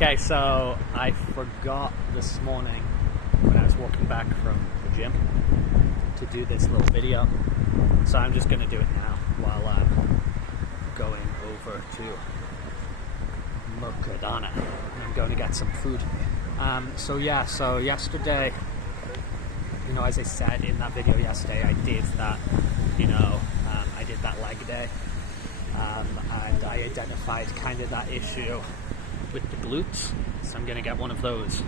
Okay, so I forgot this morning when I was walking back from the gym to do this little video. So I'm just going to do it now while I'm going over to Mercadona. I'm going to get some food. So yesterday, as I said in that video yesterday, I did that, I did that leg day. And I identified kind of that issue with the glutes. So I'm going to get one of those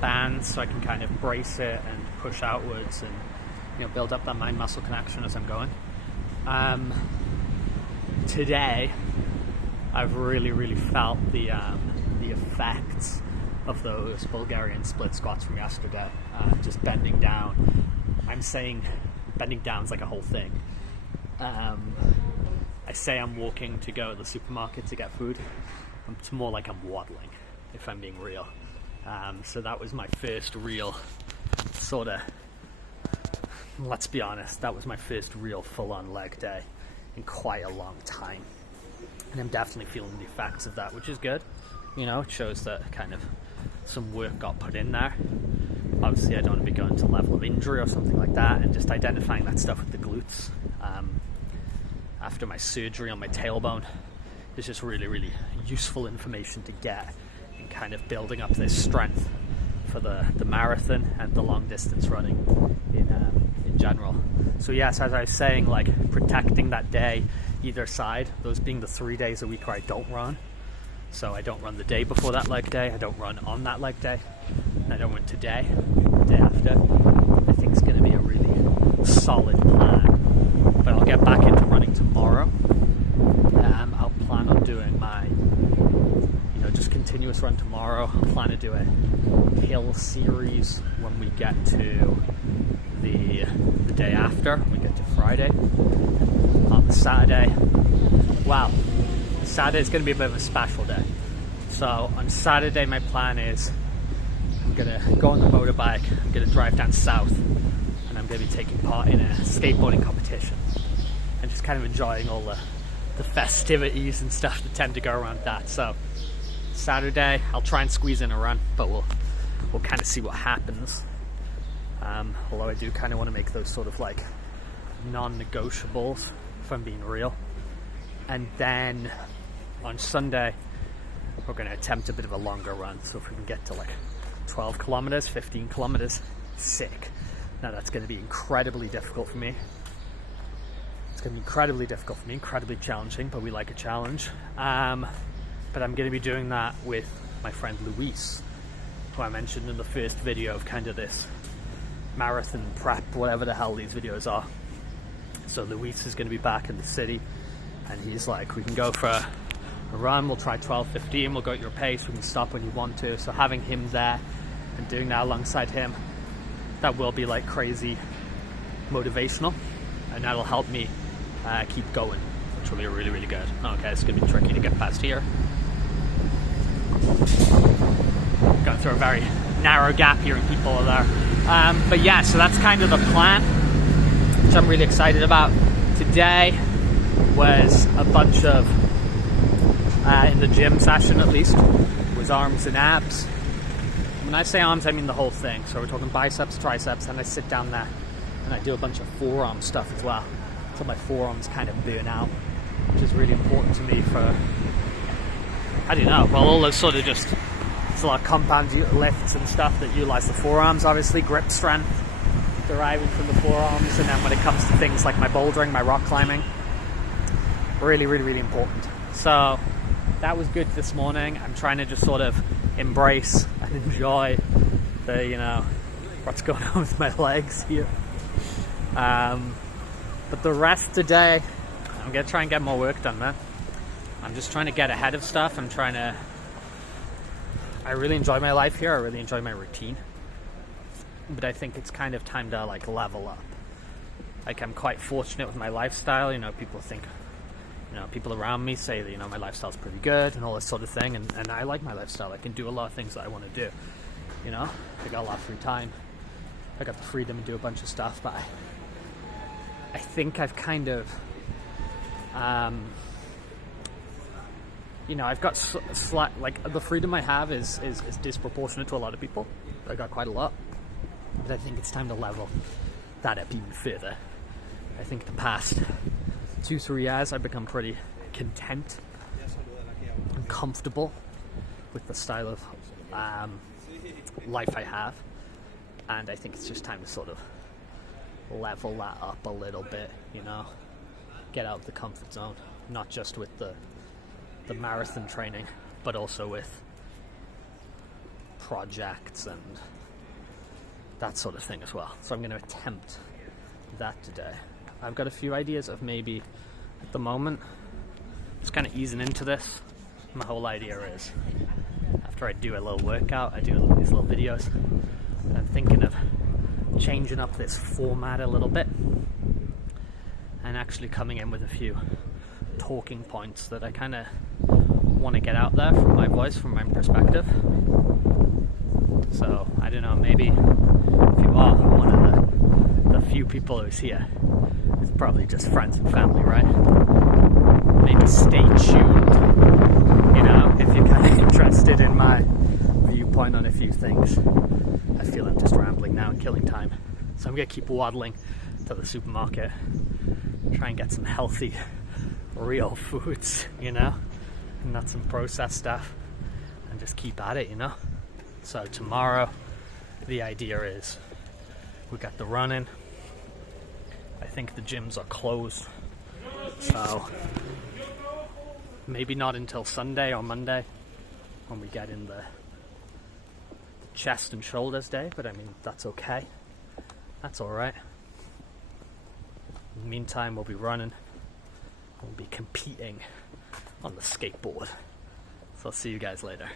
bands so I can kind of brace it and push outwards and build up that mind muscle connection as I'm going. Today I've really felt the effects of those Bulgarian split squats from yesterday. Just bending down. I'm saying bending down is like a whole thing. I say I'm walking to go to the supermarket to get food. It's more like I'm waddling, if I'm being real. So that was my first real sort of, let's be honest, that was my first real full-on leg day in quite a long time. And I'm definitely feeling the effects of that, which is good. It shows that kind of some work got put in there. Obviously, I don't want to be going to a level of injury or something like that, and just identifying that stuff with the glutes. After my surgery on my tailbone, it's just really useful information to get in kind of building up this strength for the marathon and the long distance running in general. So yes, as I was saying, like protecting that day either side, those being the 3 days a week where I don't run. So I don't run the day before that leg day, I don't run on that leg day, and I don't run today, the day after. I think it's going to be a really solid plan. But I'll get back into running tomorrow. I'll plan on doing my, just continuous run tomorrow. I'll plan to do a hill series when we get to the day after, when we get to Friday. On the Saturday, Saturday is going to be a bit of a special day. So on Saturday, my plan is I'm going to go on the motorbike, I'm going to drive down south, and I'm going to be taking part in a skateboarding competition and just kind of enjoying all the festivities and stuff that tend to go around that. So Saturday, I'll try and squeeze in a run, but we'll kind of see what happens. Although I do kind of want to make those sort of like non-negotiables, if I'm being real. And then on Sunday, we're going to attempt a bit of a longer run. So if we can get to like 12 kilometers, 15 kilometers, sick. Now that's going to be incredibly difficult for me. It's going to be incredibly difficult for me, incredibly challenging, but we like a challenge. But I'm going to be doing that with my friend Luis, who I mentioned in the first video of kind of this marathon prep, whatever the hell these videos are. So Luis is going to be back in the city, and he's like, we can go for a run, we'll try 12:15, we'll go at your pace, we can stop when you want to. So having him there and doing that alongside him, that will be like crazy motivational, and that'll help me keep going, which will be really good. Okay, it's gonna be tricky to get past here. Going through a very narrow gap here and people are there. But yeah, so that's kind of the plan, which I'm really excited about. Today was a bunch of, in the gym session at least, was arms and abs. When I say arms, I mean the whole thing. So we're talking biceps, triceps, and I sit down there and I do a bunch of forearm stuff as well. So my forearms kind of burn out, which is really important to me for, all those sort of just, it's a lot of compound lifts and stuff that utilize the forearms, obviously, grip strength deriving from the forearms, and then when it comes to things like my bouldering, my rock climbing, really important. So that was good this morning. I'm trying to just sort of embrace and enjoy the, what's going on with my legs here. But the rest of the day, I'm going to try and get more work done, man. I'm just trying to get ahead of stuff. I really enjoy my life here. I really enjoy my routine. But I think it's kind of time to like level up. Like, I'm quite fortunate with my lifestyle. People think, people around me say that, my lifestyle's pretty good and all this sort of thing. And I like my lifestyle. I can do a lot of things that I want to do. I got a lot of free time. I got the freedom to do a bunch of stuff, but I think I've kind of, you know, I've got like the freedom I have is disproportionate to a lot of people. I got quite a lot, but I think it's time to level that up even further. I think the past 2-3 years I've become pretty content and comfortable with the style of life I have, and I think it's just time to sort of level that up a little bit, you know, get out of the comfort zone, not just with the marathon training, but also with projects and that sort of thing as well. So I'm going to attempt that today. I've got a few ideas of maybe, at the moment, just kind of easing into this. My whole idea is, after I do a little workout, I do these little videos, and I'm thinking of changing up this format a little bit and actually coming in with a few talking points that I kind of want to get out there from my voice, from my perspective. So I don't know, maybe if you are one of the few people who's here, it's probably just friends and family, right? Maybe stay tuned, you know, if you're kind of interested in my viewpoint on a few things. I feel I'm just rambling now and killing time, so I'm gonna keep waddling to the supermarket, try and get some healthy, real foods, you know, and not some processed stuff, and just keep at it, you know. So tomorrow, the idea is we got the running. I think the gyms are closed, so maybe not until Sunday or Monday when we get in the chest and shoulders day, but I mean, that's okay. That's alright. In the meantime, we'll be running. We'll be competing on the skateboard. So I'll see you guys later.